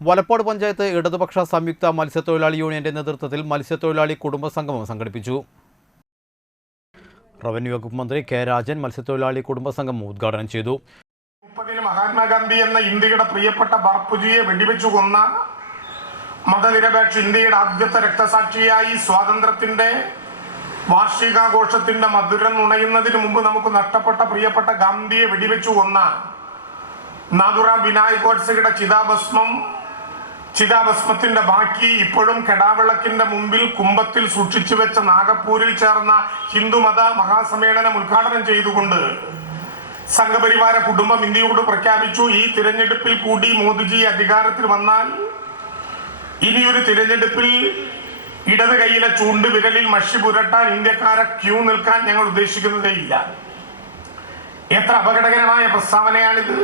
വലപ്പാട് പഞ്ചായത്ത് ഇടതുപക്ഷ സംയുക്ത മത്സ്യത്തൊഴിലാളി യൂണിയന്റെ നേതൃത്വത്തിൽ മത്സ്യത്തൊഴിലാളി കുടുംബ സംഗമം സംഘടിപ്പിച്ചു. റവന്യൂ വകുപ്പ് മന്ത്രി കെ രാജൻ മത്സ്യത്തൊഴിലാളി കുടുംബ സംഗമം ഉദ്ഘാടനം ചെയ്തു. മുപ്പതിന് മഹാത്മാഗാന്ധി എന്ന ഇന്ത്യയുടെ പ്രിയപ്പെട്ട ബാപ്പുജിയെ വെടിവെച്ചു കൊന്ന മതനിരപേക്ഷ ഇന്ത്യയുടെ ആദ്യത്തെ രക്തസാക്ഷിയായി സ്വാതന്ത്ര്യത്തിന്റെ വാർഷികാഘോഷത്തിന്റെ മധുരം നുണയുന്നതിന് മുമ്പ് നമുക്ക് നഷ്ടപ്പെട്ട പ്രിയപ്പെട്ട ഗാന്ധിയെ വെടിവെച്ചു കൊന്ന നാദുറാം വിനായകോട്സയുടെ ചിതാഭസ്മം ചിതാഭസ്മത്തിന്റെ ബാക്കി ഇപ്പോഴും കെടാവിളക്കിന്റെ മുമ്പിൽ കുംഭത്തിൽ സൂക്ഷിച്ചു വെച്ച നാഗപ്പൂരിൽ ചേർന്ന ഹിന്ദുമത മഹാസമ്മേളനം ഉദ്ഘാടനം ചെയ്തുകൊണ്ട് സംഘപരിവാര കുടുംബം ഇന്ത്യയോട് പ്രഖ്യാപിച്ചു. ഈ തിരഞ്ഞെടുപ്പിൽ കൂടി മോദിജി അധികാരത്തിൽ വന്നാൽ ഇനിയൊരു തിരഞ്ഞെടുപ്പിൽ ഇടത് കൈയിലെ ചൂണ്ട് വിരലിൽ മഷി പുരട്ടാൻ ഇന്ത്യക്കാരെ ക്യൂ നിൽക്കാൻ ഞങ്ങൾ ഉദ്ദേശിക്കുന്നതേയില്ല എത്ര അപകടകരമായ പ്രസ്താവനയാണിത്.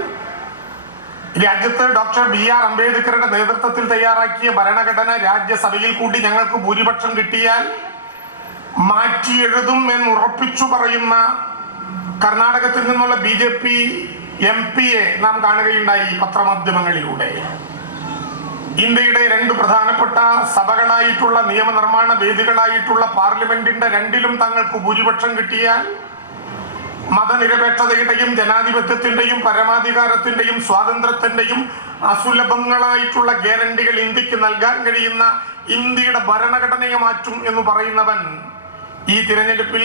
രാജ്യത്ത് ഡോക്ടർ ബി ആർ അംബേദ്കറുടെ നേതൃത്വത്തിൽ തയ്യാറാക്കിയ ഭരണഘടന രാജ്യസഭയിൽ കൂടി ഞങ്ങൾക്ക് ഭൂരിപക്ഷം കിട്ടിയാൽ മാറ്റിയെഴുതും എന്ന് ഉറപ്പിച്ചു പറയുന്ന കർണാടകത്തിൽ നിന്നുള്ള ബി ജെ പി എം പിയെ നാം കാണുകയുണ്ടായി പത്രമാധ്യമങ്ങളിലൂടെ. ഇന്ത്യയുടെ രണ്ട് പ്രധാനപ്പെട്ട സഭകളായിട്ടുള്ള നിയമനിർമ്മാണ വേദികളായിട്ടുള്ള പാർലമെന്റിന്റെ രണ്ടിലും തങ്ങൾക്ക് ഭൂരിപക്ഷം കിട്ടിയാൽ മതനിരപേക്ഷതയുടെയും ജനാധിപത്യത്തിന്റെയും പരമാധികാരത്തിന്റെയും സ്വാതന്ത്ര്യത്തിന്റെയും അസുലഭങ്ങളായിട്ടുള്ള ഗ്യാരണ്ടികൾ ഇന്ത്യയ്ക്ക് നൽകാൻ കഴിയുന്ന ഇന്ത്യയുടെ ഭരണഘടനയെ മാറ്റും എന്ന് പറയുന്നവൻ ഈ തിരഞ്ഞെടുപ്പിൽ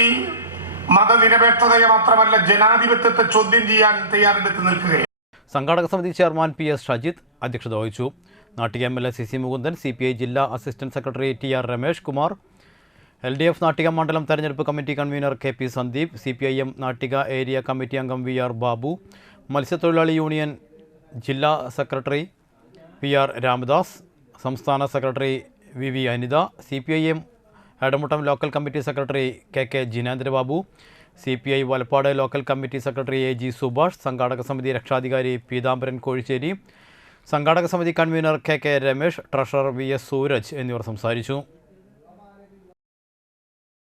മതനിരപേക്ഷതയെ മാത്രമല്ല ജനാധിപത്യത്തെ ചോദ്യം ചെയ്യാൻ തയ്യാറെടുത്ത് നിൽക്കുകയാണ്. സംഘാടക സമിതി ചെയർമാൻ പി എസ് ഷജിത് അധ്യക്ഷത വഹിച്ചു. Nattika M L A C C Mukundan C P I ജില്ലാ assistant secretary T R Ramesh Kumar L D F Nattika മണ്ഡലം തെരഞ്ഞെടുപ്പ് committee convener K P Sandeep C P I M Nattika area committee അംഗം V R Babu മത്സ്യത്തൊഴിലാളി union ജില്ലാ secretary P R Ramadas സംസ്ഥാന secretary V V Anitha C P I M Edamuttam local committee secretary K K Jinendrababu C P I Valappad local committee secretary A G Subhash സംഘാടക സമിതി രക്ഷാധികാരി പീതാംബരൻ കോഴിശ്ശേരി സംഘാടക സമിതി convener K K Ramesh treasurer V S Sooraj എന്നിവർ സംസാരിച്ചു.